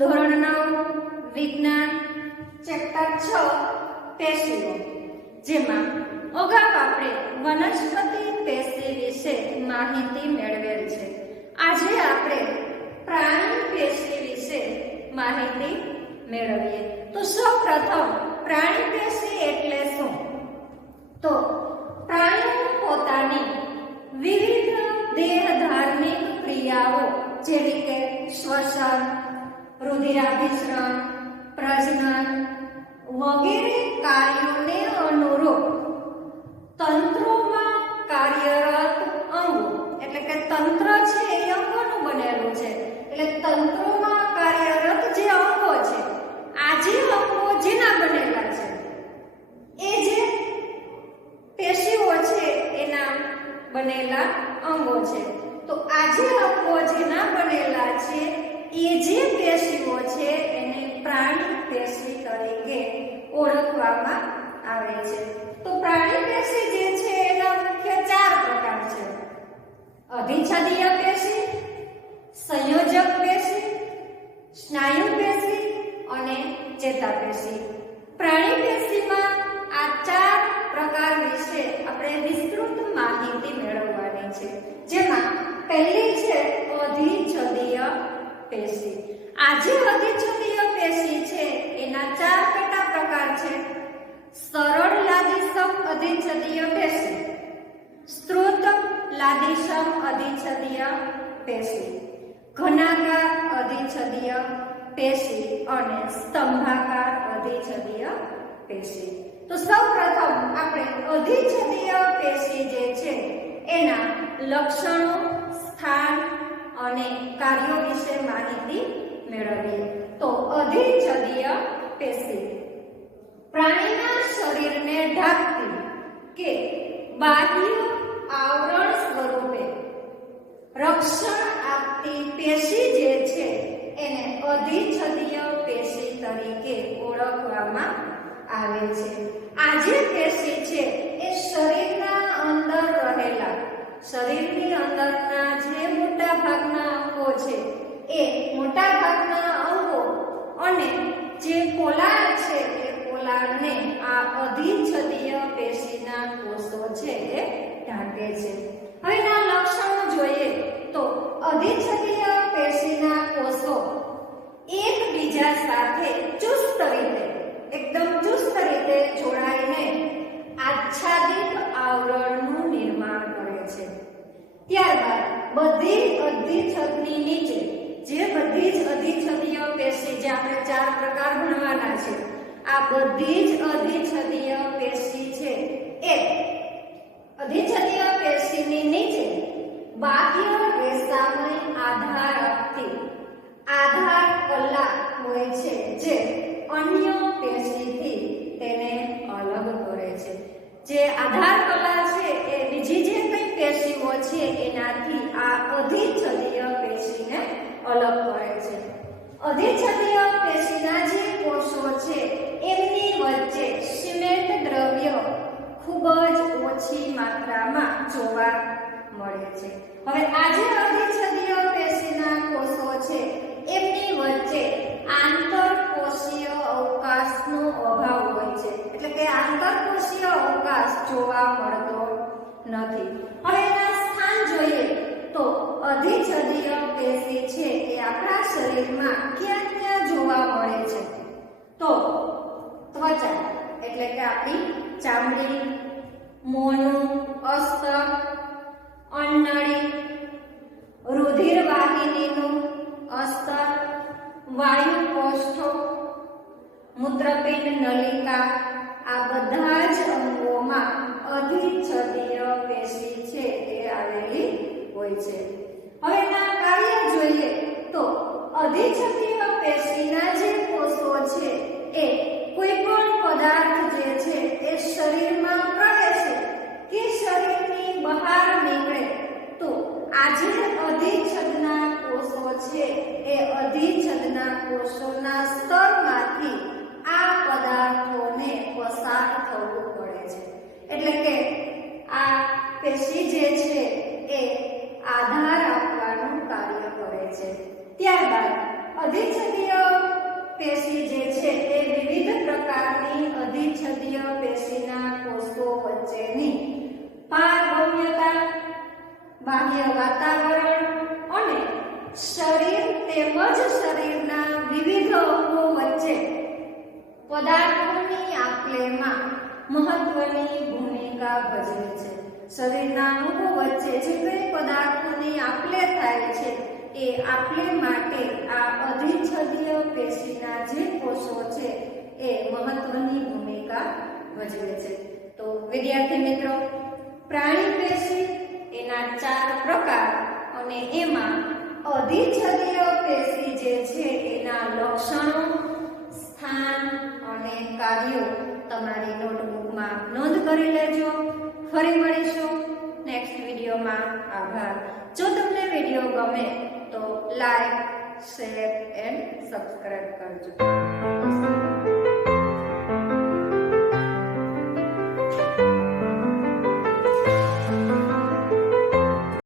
ધોરણ 9 વિજ્ઞાન ચેપ્ટર 6 પેશીઓ, જેમાં અગાઉ આપણે વનસ્પતિ પેશી વિશે માહિતી મેળવેલ છે. આજે આપણે પ્રાણી પેશી વિશે માહિતી મેળવીએ. તો સૌપ્રથમ પ્રાણી પેશી એટલે શું? તો પ્રાણીઓ પોતાની વિવિધ દેહધાર્મિક ક્રિયાઓ જેવી કે શ્વસન, રુધિરાભિસરણ, પ્રજનન વગેરે કાર્યોને અનુરૂપ તંત્રોમાં કાર્યરત અંગો, એટલે કે તંત્ર છે એ અંગોનું બનેલું છે. એટલે તંત્રોમાં કાર્યરત જે અંગો છે, આ જે અંગો જેના બનેલા છે એ જે પેશીઓ છે એના બનેલા અંગો છે. તો આ જે અંગો જેના બનેલા છે એ જે પેશીઓ છે એને પ્રાણી પેશી તરીકે ઓળખવામાં આવે છે. તો પ્રાણી પેશી જે છે એના મુખ્ય 4 પ્રકાર છે: અધિચ્છદીય પેશી, સંયોજક પેશી, સ્નાયુ પેશી અને ચેતાપેશી. પ્રાણી પેશીમાં આ 4 પ્રકાર વિશે આપણે વિસ્તૃત માહિતી મેળવવાની છે. જેમાં પહેલી છે અધિચ્છદીય પેશી. આ જે અધિચ્છદીય પેશી છે એના 4 પેટા પ્રકાર છે: સરળ લાદીસમ અધિચ્છદીય પેશી, સ્ત્રોત લાદીસમ અધિચ્છદીય પેશી, ઘનાકાર અધિચ્છદીય પેશી અને સ્તંભાકાર અધિચ્છદીય પેશી. તો સૌપ્રથમ આપણે અધિચ્છદીય પેશી જે છે એના લક્ષણો, સ્થાન અને કાર્યો વિશે માહિતી મેળવીએ. તો અધિચ્છદીય પેશી પ્રાણીના શરીરને ઢાંકતી કે બાહ્ય આવરણ સ્વરૂપે રક્ષણ આપતી પેશી જે છે એને અધિચ્છદીય પેશી તરીકે ઓળખવામાં આવે છે. આ જે પેશી છે એ શરીરના અંદર રહેલા, શરીરની અંદરના જે મોટા ભાગના અંગો છે એ મોટા ભાગના અંગો અને જે પોલાણ છે એ પોલાણને આ અધિચ્છદીય પેશીના કોષો છે એ ઢાંકે છે. હવે એના લક્ષણો જોઈએ તો અધિચ્છદીય પેશીના કોષો એકબીજા સાથે ચુસ્ત રીતે, એકદમ ચુસ્ત રીતે જોડાઈને આચ્છાદિત આવરણનું નિર્માણ કરે છે. ત્યારબાદ બધી અધિચ્છદની નીચે જે બધી જ અધિચ્છદીય પેશી, જે આપણે 4 પ્રકાર ભણવાના છે, આ બધી જ અધિચ્છદીય પેશી છે એ અધિચ્છદીય પેશીની નીચે બાહ્ય રેસામય આધાર આપતી આધાર કલા હોય છે, જે અન્ય પેશીથી તેને અલગ કરે છે. જે આધાર કલા છે એ બીજી જે કઈ પેશીઓ છે એનાથી આ અધિચ્છદીય પેશીને અલગ કરે છે. અધિચ્છદીય પેશીના જે કોષો છે એમની વચ્ચે સિમેન્ટ દ્રવ્ય ખૂબ જ ઓછી માત્રામાં જોવા મળે છે. હવે આ જે અધિચ્છદીય પેશીના કોષો છે એમની વચ્ચે આંતરકોષીય અવકાશનો અભાવ હોય છે, એટલે કે આંતરકોષીય અવકાશ જોવા મળતો નથી. હવે એના સ્થાન જોઈએ તો અધિચ્છદીય પેશી છે એ આપણા શરીરમાં ક્યાં ક્યાં જોવા મળે છે? તો ત્વચા, એટલે કે આપણી ચામડી, મોંનું અસ્તર, અન્નળી, રુધિર વાહિનીનું અસ્તર, વાયુ કોષ્ઠો, મૂત્રપિંડ નલિકા, આ બધા જ અંગોમાં અધિચ્છદીય પેશી છે એ આવેલી હોય છે. હવે એના કાર્ય જોઈએ તો અધિચ્છદીય પેશીના જે કોષો છે એ કોઈ પણ પદાર્થ જે છે એ શરીરમાં પ્રવેશે કે શરીરની બહાર નીકળે તો આ જે અધિચ્છદના કોષો છે એ અધિચ્છદના કોષોના સ્તરમાંથી આ પદાર્થોને પસાર થવું પડે છે. એટલે કે આ પેશી જે છે એ આધાર આપવાનું કાર્ય કરે છે. ત્યારબાદ અધિચ્છદીય બાહ્ય વાતાવરણ અને શરીર તેમજ શરીરના વિવિધ અંગો વચ્ચે પદાર્થોની આપ-લેમાં મહત્વની ભૂમિકા ભજવે છે. શરીરના અંગો વચ્ચે જે કંઈ પદાર્થોની આપ-લે થાય છે એ આપ-લે માટે આ અધિચ્છદીય પેશીના જે કોષો છે એ મહત્વની ભૂમિકા ભજવે છે. તો વિદ્યાર્થી મિત્રો, પ્રાણી પેશી એના 4 પ્રકાર અને એમાં અધિચ્છદીય પેશી જે છે એના લક્ષણો, સ્થાન અને કાર્યો તમારી નોટબુકમાં નોંધ કરી લેજો. ફરી મળીશું નેક્સ્ટ વિડીયોમાં. આભાર. જો તમને વિડીયો ગમે તો લાઈક, શેર એન્ડ સબસ્ક્રાઇબ કરજો.